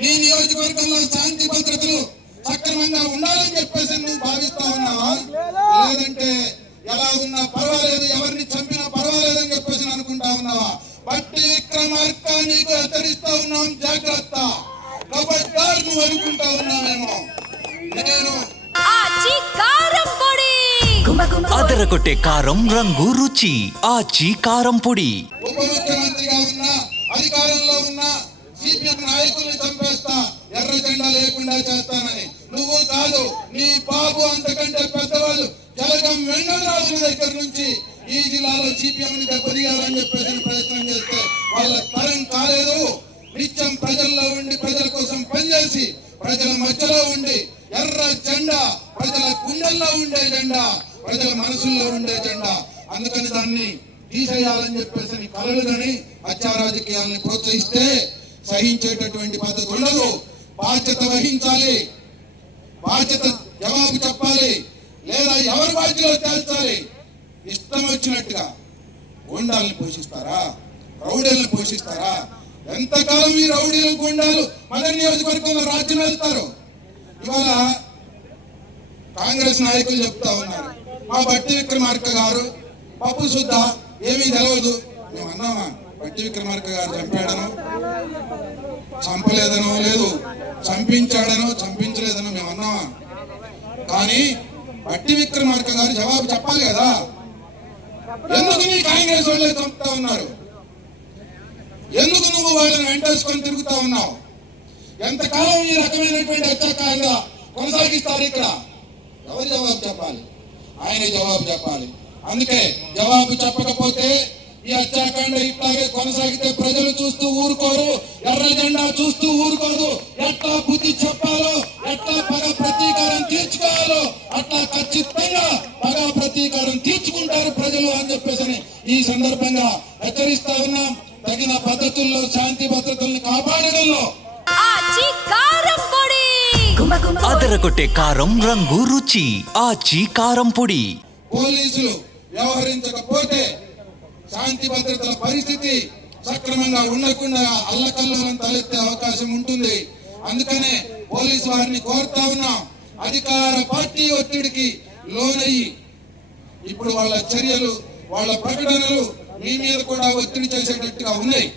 నీ నియోజకవర్గంలో శాంతి భద్రతలు సక్రమంగా ఉండాలని చెప్పేసి నువ్వు భావిస్తా ఉన్నావా? లేదంటే ఎలా ఉన్నా పర్వాలేదు ఎవరిని చంపినా పర్వాలేదు అని చెప్పేసి అనుకుంటా ఉన్నావా? బట్టి విక్రమార్క నీకు హెచ్చరిస్తా ఉన్నాం జాగ్రత్త. కబడ్డార్ నువ్వు అనుకుంటా ఉన్నావేమో. నేను అదరగొట్టే కారం రంగు రుచి ఆచి కారం పొడి. ఉప ముఖ్యమంత్రిగా ఉన్నా అధికారంలో ఉన్నా సిపిఎం నాయకుల్ని చంపేస్తా. ఎర్ర జెండా లేకుండా చేస్తానని. నువ్వు కాదు నీ బాబు అంతకంటే పెద్దవాళ్ళు జలగం వెంగళరాజుల దగ్గర నుంచి ఈ జిల్లాలో సిపిఎం ని దెబ్బతీయాలని చెప్పేసి ప్రయత్నం చేస్తే వాళ్ళ తరం కాలేదు. నిత్యం ప్రజల్లో ఉండి ప్రజల కోసం పనిచేసి ప్రజల మధ్యలో ఉండి ఎర్ర జెండా ప్రజల గుండెల్లో ఉండే జెండా ప్రజల మనసుల్లో ఉండే జెండా. అందుకని దాన్ని తీసేయాలని చెప్పేసి కలలు కానీ హత్యా రాజకీయాలను ప్రోత్సహిస్తే సహించేటటువంటి పద్ధతి ఉండదు బాధ్యత వహించాలి. బాధ్యత జవాబు చెప్పాలి. లేదా ఎవరి బాధ్యతలు తేల్చాలి. ఇష్టం వచ్చినట్టుగా గుండాలను పోషిస్తారా? రౌడీలను పోషిస్తారా? ఎంతకాలం ఈ రౌడీలు గుండాలు మన నియోజకవర్గంలో రాజ్యం వెళ్తారు ఇవాళ కాంగ్రెస్ నాయకులు చెప్తా ఉన్నారు. మా బట్టి విక్రమార్క గారు పప్పు శుద్ధ ఏమీ తెలవదు. మేము అన్నామా? భట్టి విక్రమార్క గారు చంపాడనో? చంపలేదనో? లేదు. చంపించాడనో? చంపించలేదనో మేము అన్నామా కానీ భట్టి విక్రమార్క గారు జవాబు చెప్పాలి కదా. ఎందుకు నీ కాంగ్రెస్ వాళ్ళే చంపుతా ఉన్నారు? ఎందుకు నువ్వు వాళ్ళని వెంటేసుకొని తిరుగుతా ఉన్నావు? ఎంతకాలం ఈ రకమైనటువంటి అత్యాకారంగా కొనసాగిస్తారు ఇక్కడ? ఎవరు జవాబు చెప్పాలి? ఆయన జవాబు చెప్పాలి. అందుకే జవాబు చెప్పకపోతే ఈ హత్యాకాండ ఇట్లాగే కొనసాగితే ప్రజలు చూస్తూ ఊరుకోరు. ఎర్ర జెండా చూస్తూ ఊరుకోదు ఎట్లా బుద్ధి చెప్పాలో ఎట్లా పగ ప్రతీకారం తీర్చుకోవాలో అట్లా ఖచ్చితంగా పగ ప్రతీకారం తీర్చుకుంటారు ప్రజలు అని చెప్పేసి ఈ సందర్భంగా హెచ్చరిస్తా ఉన్నాం. తగిన పద్ధతుల్లో శాంతి భద్రతల్ని కాపాడడంలో అదరగొట్టే కారం రంగు రుచి ఆచి కారం పొడి. పోలీసులు వ్యవహరించకపోతే శాంతి భద్రతల పరిస్థితి సక్రమంగా ఉండకుండా అల్లకల్లోనం తలెత్తే అవకాశం ఉంటుంది. అందుకనే పోలీసు వారిని కోరుతా ఉన్నాం. అధికార పార్టీ ఒత్తిడికి లోనయ్యి ఇప్పుడు వాళ్ళ చర్యలు వాళ్ళ ప్రకటనలు మీ మీద కూడా ఒత్తిడి చేసేటట్టుగా ఉన్నాయి.